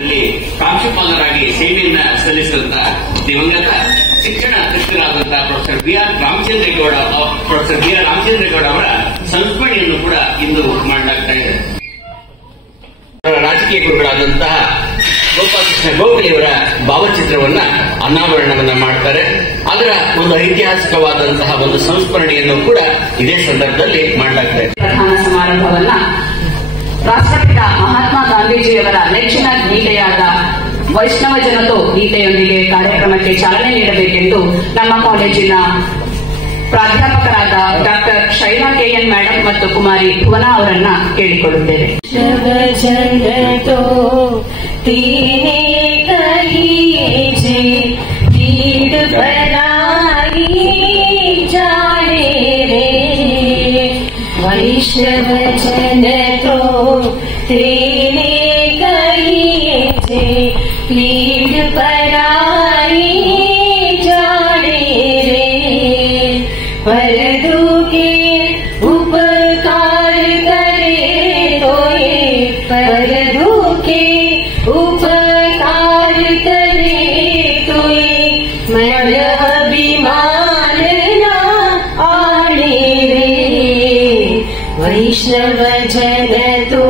ಪ್ರಾಂಶುಪಾಲರಾಗಿ ಸೇವೆಯನ್ನ ಸಲ್ಲಿಸಿದಂತಹ ದಿವಂಗತ ಶಿಕ್ಷಣ ತಜ್ಞರಾದಂತಹ ಪ್ರೊಫೆಸರ್ ಬಿ ಆರ್ ರಾಮಚಂದ್ರೇಗೌಡ ಅವರ ಸಂಸ್ಮರಣೆಯನ್ನು ಕೂಡ ಇಂದು ಮಾಡಲಾಗ್ತಾ ಇದೆ. ರಾಜಕೀಯ ಗುರುಗಳಾದಂತಹ ಗೋಪಾಲಕೃಷ್ಣ ಗೋಖಲೆಯವರ ಭಾವಚಿತ್ರವನ್ನ ಅನಾವರಣವನ್ನ ಮಾಡ್ತಾರೆ. ಅದರ ಒಂದು ಐತಿಹಾಸಿಕವಾದಂತಹ ಒಂದು ಸಂಸ್ಮರಣೆಯನ್ನು ಕೂಡ ಇದೇ ಸಂದರ್ಭದಲ್ಲಿ ಮಾಡಲಾಗ್ತಾ ಇದೆ. ಪ್ರಧಾನ ಸಮಾರಂಭವನ್ನ ರಾಷ್ಟ್ರಪಿತ ಮಹಾತ್ಮ ಗಾಂಧೀಜಿಯವರ ನೆಚ್ಚಿನ ಗೀತೆಯಾದ ವೈಷ್ಣವ ಜನತೋ ಗೀತೆಯೊಂದಿಗೆ ಕಾರ್ಯಕ್ರಮಕ್ಕೆ ಚಾಲನೆ ನೀಡಬೇಕೆಂದು ನಮ್ಮ ಕಾಲೇಜಿನ ಪ್ರಾಧ್ಯಾಪಕರಾದ ಡಾಕ್ಟರ್ ಶೈಲಾ ಕೆಎನ್ ಮೇಡಮ್ ಮತ್ತು ಕುಮಾರಿ ಭುವನ ಅವರನ್ನ ಕೇಳಿಕೊಳ್ಳುತ್ತೇವೆ. वैष्णव जन तो तेने कहिए जे पीड़ पराई जाने रे पर दुखे उपकार करे तोए पर दुखे उपकार करे तोए मन अभिमान ना आने रे वैष्णव जन तो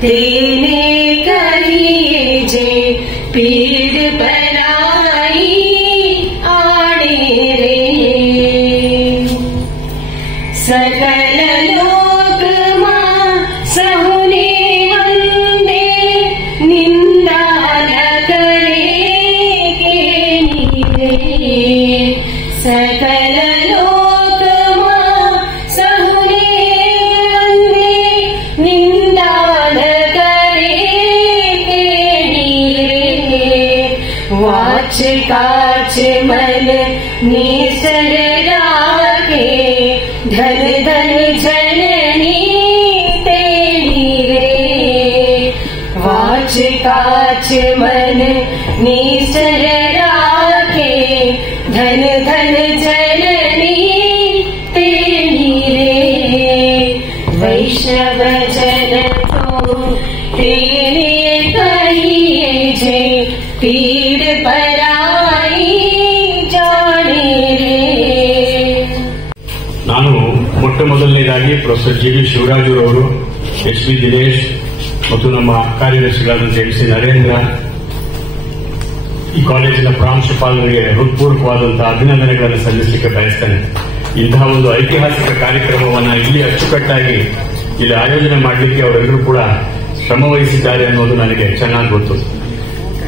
तेने कहिए जे पीड़ पराई आने रे सकल लोक मां सहुने वंदे निंदा न करे के नीरे सकल लोक मां सहुने वाच काच मन निसर रागे धन धन जननी तेरी रे वाच काच मन निसर रागे धन धन जननी तेरी रे वैष्णव जन तो तेने कहिए जे पीड़ पराई जाने रे. ನಾನು ಮೊಟ್ಟ ಮೊದಲನೇದಾಗಿ ಪ್ರೊಫೆಸರ್ ಜಿ ವಿ ಶಿವರಾಜುರವರು, ಎಚ್ ಬಿ ದಿನೇಶ್ ಮತ್ತು ನಮ್ಮ ಕಾರ್ಯದರ್ಶಿಗಳಾದಂತಹ ಎಂ ಸಿ ನರೇಂದ್ರ, ಈ ಕಾಲೇಜಿನ ಪ್ರಾಂಶುಪಾಲರಿಗೆ ಹೃತ್ಪೂರ್ವಕವಾದಂತಹ ಅಭಿನಂದನೆಗಳನ್ನು ಸಲ್ಲಿಸಲಿಕ್ಕೆ ಬಯಸ್ತೇನೆ. ಇಂತಹ ಒಂದು ಐತಿಹಾಸಿಕ ಕಾರ್ಯಕ್ರಮವನ್ನು ಇಲ್ಲಿ ಅಚ್ಚುಕಟ್ಟಾಗಿ ಇಲ್ಲಿ ಆಯೋಜನೆ ಮಾಡಲಿಕ್ಕೆ ಅವರೆಲ್ಲರೂ ಕೂಡ ಶ್ರಮ ವಹಿಸಿದ್ದಾರೆ ಅನ್ನೋದು ನನಗೆ ಚೆನ್ನಾಗಿ ಗೊತ್ತು.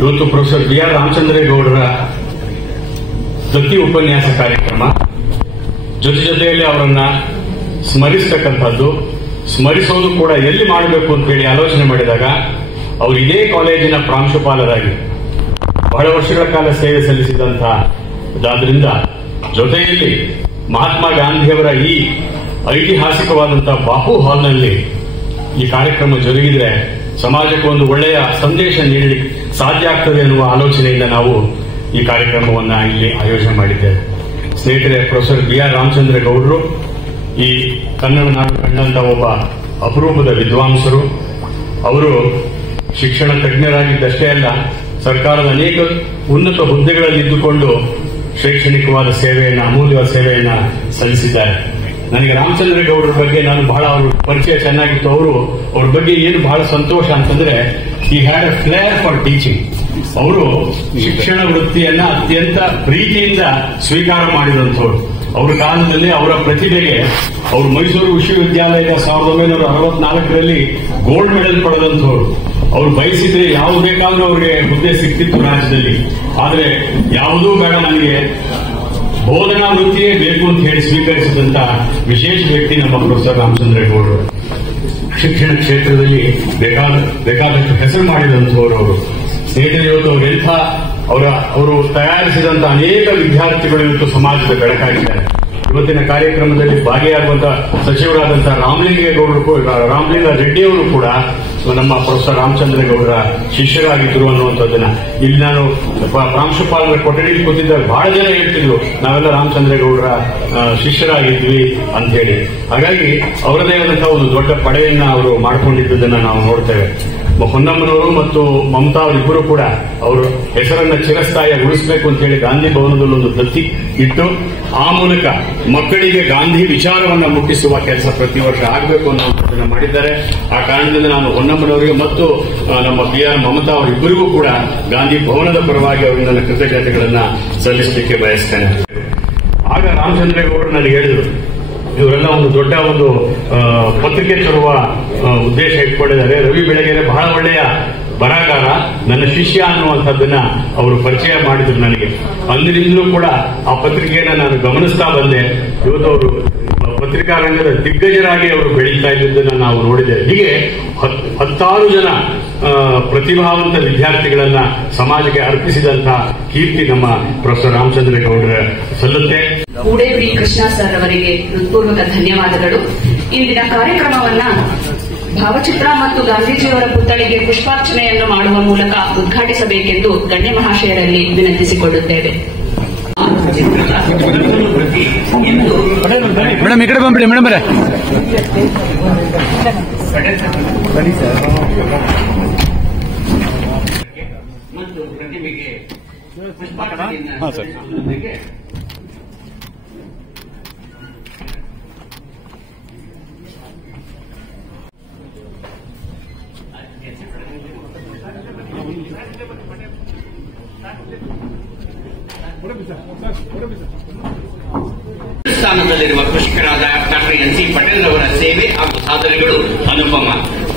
ಇವತ್ತು ಪ್ರೊಫೆಸರ್ ಬಿ ಆರ್ ರಾಮಚಂದ್ರೇಗೌಡರ ದತ್ತಿ ಉಪನ್ಯಾಸ ಕಾರ್ಯಕ್ರಮ ಜೊತೆಯಲ್ಲಿ ಅವರನ್ನ ಸ್ಮರಿಸತಕ್ಕಂಥದ್ದು, ಸ್ಮರಿಸೋದು ಕೂಡ ಎಲ್ಲಿ ಮಾಡಬೇಕು ಅಂತ ಹೇಳಿ ಆಲೋಚನೆ ಮಾಡಿದಾಗ ಅವರು ಇದೇ ಕಾಲೇಜಿನ ಪ್ರಾಂಶುಪಾಲರಾಗಿ ಬಹಳ ವರ್ಷಗಳ ಕಾಲ ಸೇವೆ ಸಲ್ಲಿಸಿದಂತಹದಾದ್ರಿಂದ ಜೊತೆಯಲ್ಲಿ ಮಹಾತ್ಮ ಗಾಂಧಿಯವರ ಈ ಐತಿಹಾಸಿಕವಾದಂತಹ ಬಾಪು ಹಾಲ್ನಲ್ಲಿ ಈ ಕಾರ್ಯಕ್ರಮ ಜರುಗಿದ್ರೆ ಸಮಾಜಕ್ಕೆ ಒಂದು ಒಳ್ಳೆಯ ಸಂದೇಶ ನೀಡಲಿಕ್ಕೆ ಸಾಧ್ಯ ಆಗ್ತದೆ ಅನ್ನುವ ಆಲೋಚನೆಯಿಂದ ನಾವು ಈ ಕಾರ್ಯಕ್ರಮವನ್ನ ಇಲ್ಲಿ ಆಯೋಜನೆ ಮಾಡಿದ್ದೇವೆ. ಸ್ನೇಹಿತರೆ, ಪ್ರೊಫೆಸರ್ ಬಿ ಆರ್ ರಾಮಚಂದ್ರೇಗೌಡರು ಈ ಕನ್ನಡ ನಾಡು ಕಂಡಂತ ಒಬ್ಬ ಅಪರೂಪದ ವಿದ್ವಾಂಸರು. ಅವರು ಶಿಕ್ಷಣ ತಜ್ಞರಾಗಿದ್ದಷ್ಟೇ ಅಲ್ಲ, ಸರ್ಕಾರದ ಅನೇಕ ಉನ್ನತ ಹುದ್ದೆಗಳಲ್ಲಿ ಇದ್ದುಕೊಂಡು ಶೈಕ್ಷಣಿಕವಾದ ಸೇವೆಯನ್ನು, ಅಮೂಲ್ಯವಾದ ಸೇವೆಯನ್ನ ಸಲ್ಲಿಸಿದ್ದಾರೆ. ನನಗೆ ರಾಮಚಂದ್ರೇಗೌಡರ ಬಗ್ಗೆ ನಾನು ಬಹಳ ಅವ್ರ ಪರಿಚಯ ಚೆನ್ನಾಗಿತ್ತು. ಅವ್ರ ಬಗ್ಗೆ ಏನು ಬಹಳ ಸಂತೋಷ ಅಂತಂದ್ರೆ, he had a flare for teaching. ಅವರು ಶಿಕ್ಷಣ ವೃತ್ತಿಯನ್ನ ಅತ್ಯಂತ ಪ್ರೀತಿಯಿಂದ ಸ್ವೀಕಾರ ಮಾಡಿದಂಥವ್ರು. ಅವರ ಕಾಲದಲ್ಲಿ ಅವರ ಪ್ರತಿಭೆಗೆ ಅವರು ಮೈಸೂರು ವಿಶ್ವವಿದ್ಯಾಲಯದ 1964ರಲ್ಲಿ ಗೋಲ್ಡ್ ಮೆಡಲ್ ಪಡೆದಂಥವ್ರು. ಅವ್ರು ಬಯಸಿದ್ರೆ ಯಾವುದು ಬೇಕಾದ್ರೂ ಅವ್ರಿಗೆ ಹುದ್ದೆ ಸಿಕ್ತಿತ್ತು ರಾಜ್ಯದಲ್ಲಿ. ಆದ್ರೆ ಯಾವುದೂ ಬೇಡ, ನನಗೆ ಬೋಧನಾ ವೃತ್ತಿಯೇ ಬೇಕು ಅಂತ ಹೇಳಿ ಸ್ವೀಕರಿಸಿದಂತ ವಿಶೇಷ ವ್ಯಕ್ತಿ ನಮ್ಮ ಪ್ರೊಫೆಸರ್ ರಾಮಚಂದ್ರೇಗೌಡರು. ಶಿಕ್ಷಣ ಕ್ಷೇತ್ರದಲ್ಲಿ ಬೇಕಾದಷ್ಟು ಹೆಸರು ಮಾಡಿದಂಥವ್ರು ಅವರು. ಸ್ನೇಹಿತರೆ, ಇವತ್ತು ಅವರೆಂಥ ಅವರು ತಯಾರಿಸಿದಂತ ಅನೇಕ ವಿದ್ಯಾರ್ಥಿಗಳು ಇವತ್ತು ಸಮಾಜದ ಬೆಳಕಾಗಿದ್ದಾರೆ. ಇವತ್ತಿನ ಕಾರ್ಯಕ್ರಮದಲ್ಲಿ ಭಾಗಿಯಾಗುವಂತಹ ಸಚಿವರಾದಂತಹ ರಾಮಲಿಂಗ ರೆಡ್ಡಿಯವರು ಕೂಡ ನಮ್ಮ ಪ್ರೊಫೆಸರ್ ರಾಮಚಂದ್ರೇಗೌಡರ ಶಿಷ್ಯರಾಗಿದ್ದರು ಅನ್ನುವಂಥದ್ದನ್ನ ಇಲ್ಲಿ ನಾನು ಪ್ರಾಂಶುಪಾಲರ ಕೊಠಡಿಯಲ್ಲಿ ಕೂತಿದ್ದಾಗ ಬಹಳ ಜನ ಹೇಳ್ತಿದ್ರು, ನಾವೆಲ್ಲ ರಾಮಚಂದ್ರೇಗೌಡರ ಶಿಷ್ಯರಾಗಿದ್ವಿ ಅಂತ ಹೇಳಿ. ಹಾಗಾಗಿ ಅವರದೇ ಆದಂತಹ ಒಂದು ದೊಡ್ಡ ಪಡೆಯನ್ನ ಅವರು ಮಾಡಿಕೊಂಡಿದ್ದನ್ನ ನಾವು ನೋಡ್ತೇವೆ. ಹೊನ್ನಮ್ಮನವರು ಮತ್ತು ಮಮತಾ ಅವರಿಬ್ಬರು ಕೂಡ ಅವರು ಹೆಸರನ್ನ ಚಿರಸ್ಥಾಯಿಯಾಗಿ ಉಳಿಸಬೇಕು ಅಂತ ಹೇಳಿ ಗಾಂಧಿ ಭವನದಲ್ಲಿ ಒಂದು ದತ್ತಿ ಇಟ್ಟು ಆ ಮೂಲಕ ಮಕ್ಕಳಿಗೆ ಗಾಂಧಿ ವಿಚಾರವನ್ನ ಮುಟ್ಟಿಸುವ ಕೆಲಸ ಪ್ರತಿ ವರ್ಷ ಆಗಬೇಕು ಅನ್ನೋ ಮಾಡಿದ್ದಾರೆ. ಆ ಕಾರಣದಿಂದ ನಾನು ಹೊನ್ನಮ್ಮನವರಿಗೆ ಮತ್ತು ನಮ್ಮ PR ಮಮತಾ ಅವರಿಬ್ಬರಿಗೂ ಕೂಡ ಗಾಂಧಿ ಭವನದ ಪರವಾಗಿ ಅವರಿಗೆ ನನ್ನ ಕೃತಜ್ಞತೆಗಳನ್ನ ಸಲ್ಲಿಸಲಿಕ್ಕೆ ಬಯಸ್ತೇನೆ. ಆಗ ರಾಮಚಂದ್ರೇಗೌಡರು ನನಗೆ ಹೇಳಿದರು, ಇವರೆಲ್ಲ ಒಂದು ದೊಡ್ಡ ಒಂದು ಪತ್ರಿಕೆ ತರುವ ಉದ್ದೇಶ ಇಟ್ಕೊಂಡಿದ್ದಾರೆ. ರವಿ ಬೆಳಗೆರೆ ಬಹಳ ಒಳ್ಳೆಯ ಬರಹಗಾರ, ನನ್ನ ಶಿಷ್ಯ ಅನ್ನುವಂಥದ್ದನ್ನ ಅವರು ಪರಿಚಯ ಮಾಡಿದ್ರು ನನಗೆ. ಅಂದಿನಿಂದಲೂ ಕೂಡ ಆ ಪತ್ರಿಕೆಯನ್ನ ನಾನು ಗಮನಿಸ್ತಾ ಬಂದೆ. ಇವತ್ತು ಅವರು ಪತ್ರಿಕಾ ರಂಗದ ದಿಗ್ಗಜರಾಗಿ ಅವರು ಬೆಳೀತಾ ಇದ್ದದನ್ನ ನಾವು ನೋಡಿದ್ದೇವೆ. ಹೀಗೆ 16 ಜನ ಪ್ರತಿಭಾವಂತ ವಿದ್ಯಾರ್ಥಿಗಳನ್ನ ಸಮಾಜಕ್ಕೆ ಅರ್ಪಿಸಿದಂತಹ ಕೀರ್ತಿ ನಮ್ಮ ಪ್ರೊಫೆಸರ್ ರಾಮಚಂದ್ರೇಗೌಡರ ಸಲ್ಲುತ್ತೆ. ಕೂಡೇವಿ ಕೃಷ್ಣ ಸರ್ ಅವರಿಗೆ ಹೃತ್ಪೂರ್ವಕ ಧನ್ಯವಾದಗಳು. ಇಂದಿನ ಕಾರ್ಯಕ್ರಮವನ್ನ ಭಾವಚಿತ್ರ ಮತ್ತು ಗಾಂಧೀಜಿಯವರ ಪುತ್ಥಳಿಗೆ ಪುಷ್ಪಾರ್ಚನೆಯನ್ನು ಮಾಡುವ ಮೂಲಕ ಉದ್ಘಾಟಿಸಬೇಕೆಂದು ಗಣ್ಯ ಮಹಾಶಯರಲ್ಲಿ ವಿನಂತಿಸಿಕೊಳ್ಳುತ್ತೇವೆ. ಮೇಡಮ್ ಈ ಕಡೆ ಬಂದ್ಬಿಡಿ ಮೇಡಮ್ ಬರೇ. ಮತ್ತು ಪ್ರತಿಭೆಗೆ ಹಾಂ ಸರ್. ಸ್ಥಾನದಲ್ಲಿರುವ ಕೃಷಿಕರಾದ ಡಾಕ್ಟರ್ NC ಪಟೇಲ್ ಅವರ ಸೇವೆ ಹಾಗೂ ಸಾಧನೆಗಳು ಅನುಪಮ.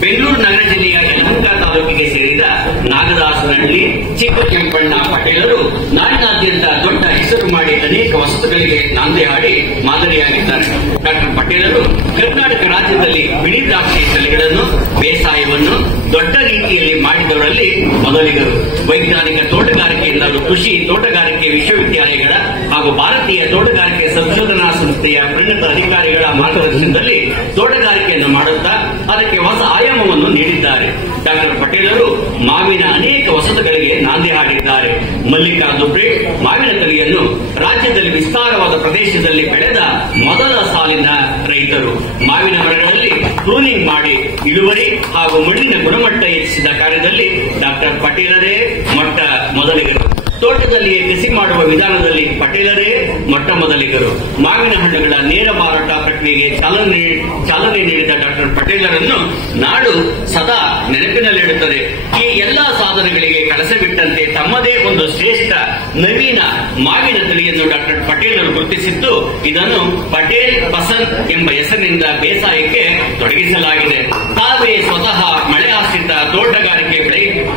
ಬೆಂಗಳೂರು ನಗರ ಜಿಲ್ಲೆಯ ಯಲಹಂಕ ತಾಲೂಕಿಗೆ ಸೇರಿದ ನಾಗದಾಸನಹಳ್ಳಿ ಚಿಕ್ಕ ಕೆಂಪಣ್ಣ ಪಟೇಲರು ನಾಡಿನಾದ್ಯಂತ ದೊಡ್ಡ ಹೆಸರು ಮಾಡಿ ಅನೇಕ ವಸ್ತುಗಳಿಗೆ ನಾಂದಿ ಹಾಡಿ ಮಾದರಿಯಾಗಿದ್ದಾರೆ. ಡಾಕ್ಟರ್ ಪಟೇಲರು ಕರ್ನಾಟಕ ರಾಜ್ಯದಲ್ಲಿ ಬಿಳಿ ದ್ರಾಕ್ಷಿ ತಳಿಗಳನ್ನು ಬೇಸಾಯವನ್ನು ದೊಡ್ಡ ರೀತಿಯಲ್ಲಿ ಮಾಡಿದವರಲ್ಲಿ ಮೊದಲಿಗರು. ವೈಜ್ಞಾನಿಕ ತೋಟಗಾರಿಕೆಯಿಂದಲೂ ಕೃಷಿ ತೋಟಗಾರಿಕೆ ವಿಶ್ವವಿದ್ಯಾಲಯಗಳ ಹಾಗೂ ಭಾರತೀಯ ತೋಟಗಾರಿಕೆ ಸಂಶೋಧನಾ ಸಂಸ್ಥೆಯ ಪರಿಣತ ಅಧಿಕಾರಿಗಳ ಮಾರ್ಗದರ್ಶನದಲ್ಲಿ ತೋಟಗಾರಿಕೆಯನ್ನು ಮಾಡುತ್ತಾ ಅದಕ್ಕೆ ಹೊಸ ಆಯಾಮವನ್ನು ನೀಡಿದ್ದಾರೆ. ಡಾಕ್ಟರ್ ಪಟೇಲರು ಮಾವಿನ ಅನೇಕ ಹೊಸತುಗಳಿಗೆ ನಾಂದಿ ಹಾಡಿದ್ದಾರೆ. ಮಲ್ಲಿಕಾ ದುಬ್ರೆ ಮಾವಿನ ತಳಿಯನ್ನು ರಾಜ್ಯದಲ್ಲಿ ವಿಸ್ತಾರವಾದ ಪ್ರದೇಶದಲ್ಲಿ ಬೆಳೆದ ಮೊದಲ ಸಾಲಿನ ರೈತರು. ಮಾವಿನ ಮರಗಳಲ್ಲಿ ಪ್ರೂನಿಂಗ್ ಮಾಡಿ ಇಳುವರಿ ಹಾಗೂ ಮಣ್ಣಿನ ಗುಣಮಟ್ಟ ಹೆಚ್ಚಿಸಿದ ಕಾರ್ಯದಲ್ಲಿ ಡಾಕ್ಟರ್ ಪಟೇಲರೇ ಮೊದಲಿಗರು. ತೋಟದಲ್ಲಿಯೇ ಕಸಿ ಮಾಡುವ ವಿಧಾನದಲ್ಲಿ ಪಟೇಲರೇ ಮೊದಲಿಗರು. ಮಾವಿನ ಹಣ್ಣುಗಳ ನೇರ ಮಾರಾಟ ಪ್ರಕ್ರಿಯೆಗೆ ಚಾಲನೆ ನೀಡಿದ ಡಾಕ್ಟರ್ ಪಟೇಲರನ್ನು ನಾಡು ಸದಾ ನೆನಪಿನಲ್ಲಿಡುತ್ತದೆ. ಈ ಎಲ್ಲಾ ಸಾಧನೆಗಳಿಗೆ ಕಳಸಬಿಟ್ಟಂತೆ ತಮ್ಮದೇ ಒಂದು ಶ್ರೇಷ್ಠ ನವೀನ ಮಾವಿನ ತಳಿಯನ್ನು ಡಾಕ್ಟರ್ ಪಟೇಲರು ಗುರುತಿಸಿದ್ದು, ಇದನ್ನು ಪಟೇಲ್ ಪಸಂದ್ ಎಂಬ ಹೆಸರಿನಿಂದ ಬೇಸಾಯಕ್ಕೆ ತೊಡಗಿಸಲಾಗಿದೆ. ತಾವೇ ಸ್ವತಃ ಮಳೆ ಆಶ್ರಿತ ತೋಟಗಾರಿಕೆ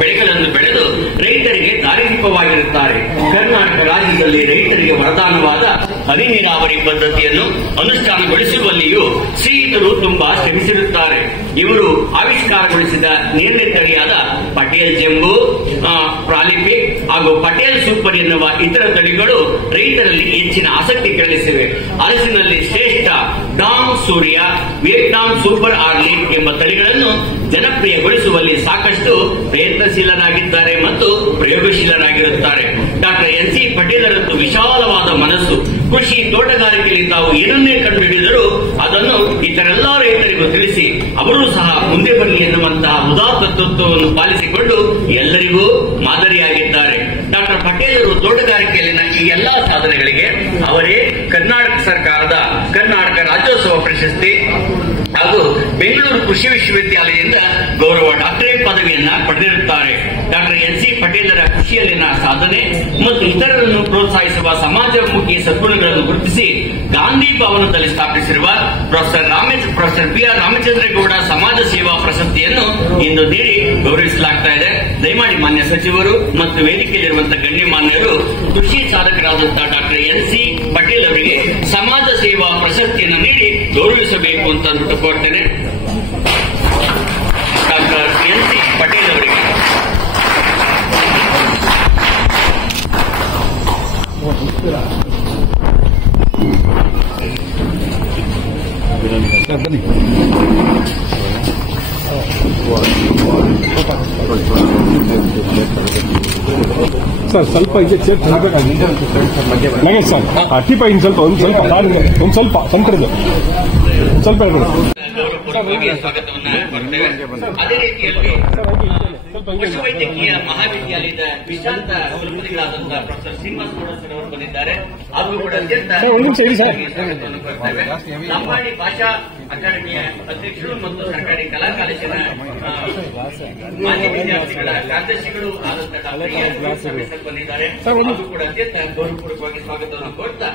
ಬೆಳೆಗಳನ್ನು ಬೆಳೆದು ರೈತರಿಗೆ ದಾರಿದೀಪವಾಗಿರುತ್ತಾರೆ. ಕರ್ನಾಟಕ ರಾಜ್ಯದಲ್ಲಿ ರೈತರಿಗೆ ವರದಾನವಾದ ಹನಿ ನೀರಾವರಿ ಪದ್ಧತಿಯನ್ನು ಅನುಷ್ಠಾನಗೊಳಿಸುವಲ್ಲಿಯೂ ಶ್ರೀಯುತರು ತುಂಬಾ ಶ್ರಮಿಸಿರುತ್ತಾರೆ. ಇವರು ಆವಿಷ್ಕಾರಗೊಳಿಸಿದ ನೇರಳೆ ತಳಿಯಾದ ಪಟೇಲ್ ಜಂಬೂ, ಪ್ರಾಲಿಪಿಕ್ ಹಾಗೂ ಪಟೇಲ್ ಸೂಪರ್ ಎನ್ನುವ ಇತರ ತಳಿಗಳು ರೈತರಲ್ಲಿ ಹೆಚ್ಚಿನ ಆಸಕ್ತಿ ಕೆರಳಿಸಿವೆ. ಹಲಸಿನಲ್ಲಿ ಶ್ರೇಷ್ಠ ಡಾಮ್ ಸೂರ್ಯ, ವಿಯೆಟ್ನಾಂ ಸೂಪರ್ ಆರ್ಲಿ ಎಂಬ ತಳಿಗಳನ್ನು ಜನಪ್ರಿಯಗೊಳಿಸುವಲ್ಲಿ ಸಾಕಷ್ಟು ಪ್ರಯತ್ನಶೀಲರಾಗಿದ್ದಾರೆ ಮತ್ತು ಪ್ರಯೋಗಶೀಲರಾಗಿರುತ್ತಾರೆ. ಡಾಕ್ಟರ್ NC ಪಟೇಲರದ್ದು ವಿಶಾಲವಾದ ಮನಸ್ಸು. ಕೃಷಿ ತೋಟಗಾರಿಕೆಯಲ್ಲಿ ತಾವು ಏನನ್ನೇ ಕಂಡುಹಿಡಿದರೂ ಅದನ್ನು ಇತರೆಲ್ಲಾ ರೈತರಿಗೂ ತಿಳಿಸಿ ಅವರೂ ಸಹ ಮುಂದೆ ಬರಲಿ ಎನ್ನುವಂತಹ ಉದಾತ್ತತ್ವವನ್ನು ಪಾಲಿಸಿಕೊಂಡು ಎಲ್ಲರಿಗೂ ಮಾದರಿಯಾಗಿದ್ದಾರೆ. ಡಾಕ್ಟರ್ ಪಟೇಲರು ತೋಟಗಾರಿಕೆಯಲ್ಲಿನ ಈ ಎಲ್ಲಾ ಸಾಧನೆಗಳಿಗೆ ಅವರೇ ಕರ್ನಾಟಕ ಸರ್ಕಾರದ ಕರ್ನಾಟಕ ರಾಜ್ಯೋತ್ಸವ ಪ್ರಶಸ್ತಿ ಹಾಗೂ ಬೆಂಗಳೂರು ಕೃಷಿ ವಿಶ್ವವಿದ್ಯಾಲಯದಿಂದ ಗೌರವ ಡಾಕ್ಟರೇಟ್ ಪದವಿಯನ್ನ ಪಡೆದಿರುತ್ತಾರೆ. ಡಾಕ್ಟರ್ NC ಪಟೇಲರ ಕೃಷಿಯಲ್ಲಿನ ಸಾಧನೆ ಮತ್ತು ಇತರರನ್ನು ಪ್ರೋತ್ಸಾಹಿಸುವ ಸಮಾಜಮುಖಿ ಸದ್ಗುಣಗಳನ್ನು ಗುರುತಿಸಿ ಗಾಂಧಿ ಭವನದಲ್ಲಿ ಸ್ಥಾಪಿಸಿರುವ ಪ್ರೊಫೆಸರ್ PR ರಾಮಚಂದ್ರೇಗೌಡ ಸಮಾಜ ಸೇವಾ ಪ್ರಶಸ್ತಿಯನ್ನು ಇಂದು ನೀಡಿ ಗೌರವಿಸಲಾಗ್ತಾ ಇದೆ. ದಯಮಾಡಿ ಮಾನ್ಯ ಸಚಿವರು ಮತ್ತು ವೇದಿಕೆಯಲ್ಲಿರುವಂತಹ ಗಣ್ಯಮಾನ್ಯರು ಕೃಷಿ ಸಾಧಕರಾದಂತಹ ಡಾಕ್ಟರ್ NC ಪಟೇಲ್ ಅವರಿಗೆ ಸಮಾಜ ಸೇವಾ ಪ್ರಶಸ್ತಿಯನ್ನು ನೀಡಿ ಗೌರವಿಸಬೇಕು ಅಂತ ಅಂದ್ಬಿಟ್ಟು ಕೋರ್ತೇನೆ. ಡಾಕ್ಟರ್ NC ಪಟೇಲ್ ಅವರಿಗೆ ಬನ್ನಿ. ಸರ್ ಸ್ವಲ್ಪ ಇದೆ ಚೇರ್ ತರಬೇಕಾಗಿದೆ ನಗೇಶ್ ಸರ್ ಟಿಪ ಇನ್ನು ಸ್ವಲ್ಪ ಒಂದು ಸ್ವಲ್ಪ ಸಂಕರದ್ದು ಸ್ವಲ್ಪ ಸ್ವಾಗತವನ್ನು ಕೊಡ್ತೇವೆ. ಅದೇ ರೀತಿಯಲ್ಲಿ ಸ್ವಲ್ಪ ಹಂಗೆ ಪಶುವೈದ್ಯಕೀಯ ಮಹಾವಿದ್ಯಾಲಯದ ವಿಶ್ರಾಂತ ಕುಲಪತಿಗಳಾದಂತಹ ಪ್ರೊಫೆಸರ್ ಶ್ರೀನಿವಾಸ ಗೌಡಸರ್ ಅವರು ಬಂದಿದ್ದಾರೆ. ಅವರು ಕೂಡ ಅತ್ಯಂತ ಒಂದು ನಿಮಿಷ ಇರಿ ಸರ್. ಸ್ವಾಗತವನ್ನು ಕೋರ್ತೇವೆ. ಲಂಬಾಣಿ ಭಾಷಾ ಅಕಾಡೆಮಿಯ ಅಧ್ಯಕ್ಷರು ಮತ್ತು ಸರ್ಕಾರಿ ಕಲಾ ಕಾಲೇಜಿನ ಮಾನ್ಯ ವಿದ್ಯಾರ್ಥಿಗಳ ಕಾರ್ಯದರ್ಶಿಗಳು ಆದಂತಹ ಬಂದಿದ್ದಾರೆ. ಅವರು ಕೂಡ ಅತ್ಯಂತ ಗೌರವಪೂರ್ವಕವಾಗಿ ಸ್ವಾಗತವನ್ನು ಕೋರ್ತಾ